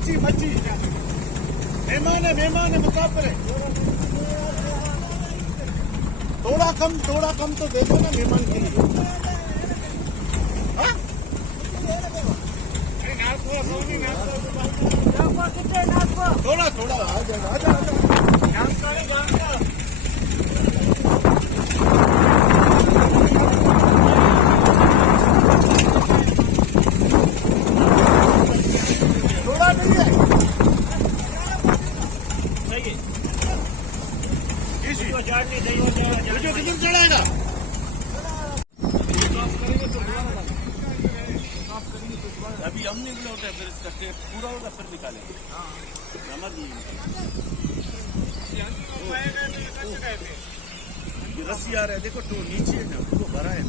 मच्छी मच्छी मेहमान है मुसाफिर है। थोड़ा कम तो दे दो ना मेहमान के लिए। हाँ? थोड़ा आ जाएगा। थोड़ा नहीं है कितने चढ़ाएगा। अभी हम निकले होते हैं फिर इसका टेस्ट पूरा होगा फिर निकालेंगे। समझ ये रस्सी आ रहा है देखो तो नीचे है ना वो भरा है।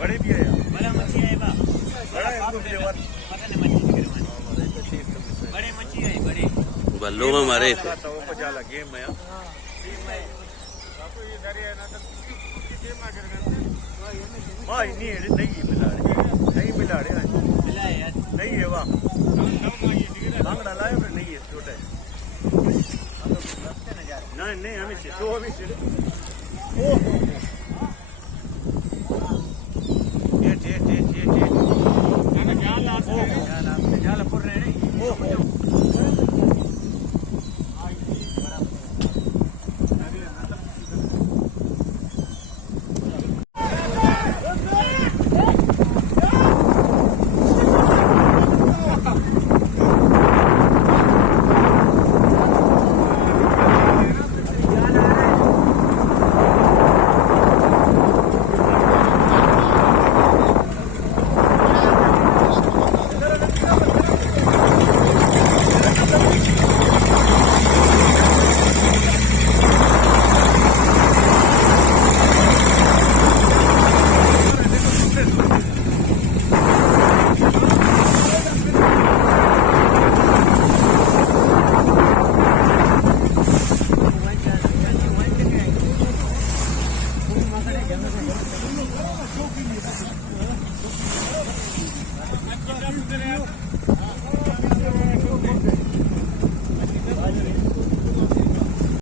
बड़े भी है यार। बड़ा मच्छी है बड़ा है बड़े मच्छी है बड़े बल्लो में मारे गेम है। नहीं मिला रहे नहीं है वाह बांगड़ा लाया फिर नहीं है छोटा है नहीं हमें तो अभी